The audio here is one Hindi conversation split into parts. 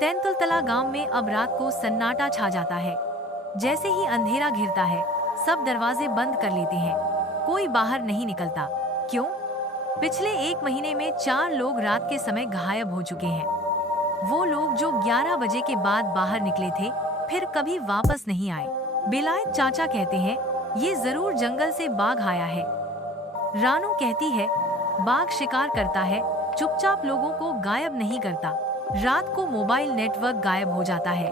तेंतुलतला गांव में अब रात को सन्नाटा छा जाता है। जैसे ही अंधेरा घिरता है, सब दरवाजे बंद कर लेते हैं। कोई बाहर नहीं निकलता। क्यों? पिछले 1 महीने में 4 लोग रात के समय गायब हो चुके हैं। वो लोग जो 11 बजे के बाद बाहर निकले थे, फिर कभी वापस नहीं आए। बिलायत चाचा कहते हैं, ये जरूर जंगल से बाघ आया है। रानू कहती है, बाघ शिकार करता है, चुपचाप लोगों को गायब नहीं करता। रात को मोबाइल नेटवर्क गायब हो जाता है।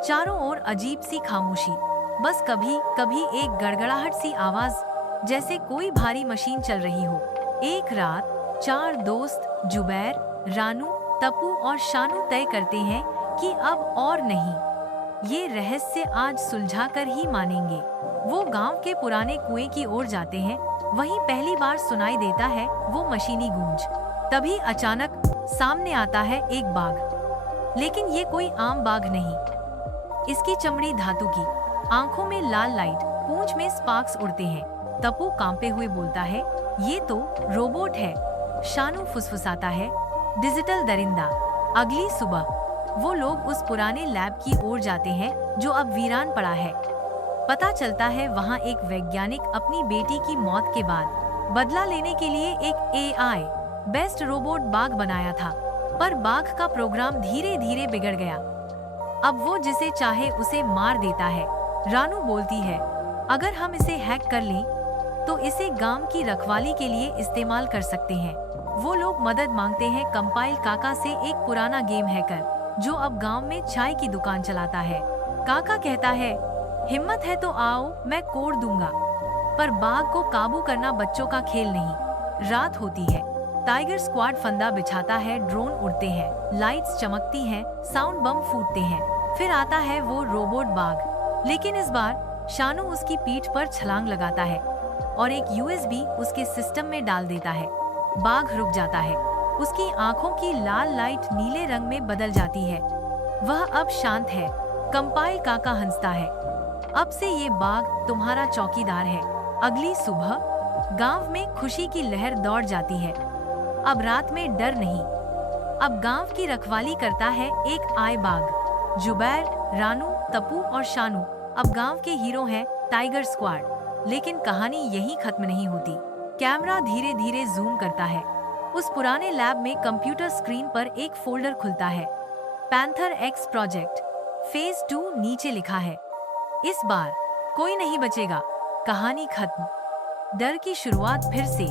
चारों ओर अजीब सी खामोशी। बस कभी कभी एक गड़गड़ाहट सी आवाज, जैसे कोई भारी मशीन चल रही हो। एक रात 4 दोस्त जुबैर, रानू, तपू और शानू तय करते हैं कि अब और नहीं, ये रहस्य आज सुलझा कर ही मानेंगे। वो गांव के पुराने कुएं की ओर जाते हैं। वहीं पहली बार सुनाई देता है वो मशीनी गूंज। तभी अचानक सामने आता है एक बाघ। लेकिन ये कोई आम बाघ नहीं। इसकी चमड़ी धातु की, आंखों में लाल लाइट, पूंछ में स्पार्क्स उड़ते हैं। तपू कांपते हुए बोलता है, ये तो रोबोट है। शानू फुसफुसाता है, डिजिटल दरिंदा। अगली सुबह वो लोग उस पुराने लैब की ओर जाते हैं जो अब वीरान पड़ा है। पता चलता है वहाँ एक वैज्ञानिक अपनी बेटी की मौत के बाद बदला लेने के लिए एक AI बेस्ट रोबोट बाघ बनाया था। पर बाघ का प्रोग्राम धीरे धीरे बिगड़ गया। अब वो जिसे चाहे उसे मार देता है। रानू बोलती है, अगर हम इसे हैक कर लें तो इसे गांव की रखवाली के लिए इस्तेमाल कर सकते हैं। वो लोग मदद मांगते हैं कंपाइल काका से, एक पुराना गेम हैकर जो अब गांव में चाय की दुकान चलाता है। काका कहता है, हिम्मत है तो आओ, मैं कोड दूंगा। पर बाघ को काबू करना बच्चों का खेल नहीं। रात होती है। टाइगर स्क्वाड फंदा बिछाता है, ड्रोन उड़ते हैं, लाइट्स चमकती हैं, साउंड बम फूटते हैं। फिर आता है वो रोबोट बाघ। लेकिन इस बार शानू उसकी पीठ पर छलांग लगाता है और एक USB उसके सिस्टम में डाल देता है। बाघ रुक जाता है। उसकी आंखों की लाल लाइट नीले रंग में बदल जाती है। वह अब शांत है। कंपाइल काका हंसता है, अब से ये बाघ तुम्हारा चौकीदार है। अगली सुबह गांव में खुशी की लहर दौड़ जाती है। अब रात में डर नहीं। अब गांव की रखवाली करता है एक आए बाघ। जुबैर, रानू, तपू और शानू अब गांव के हीरो हैं, टाइगर स्क्वाड। लेकिन कहानी यहीं खत्म नहीं होती। कैमरा धीरे धीरे जूम करता है। उस पुराने लैब में कंप्यूटर स्क्रीन पर एक फोल्डर खुलता है। पैंथर X प्रोजेक्ट फेज 2 नीचे लिखा है। इस बार कोई नहीं बचेगा। कहानी खत्म। डर की शुरुआत फिर से।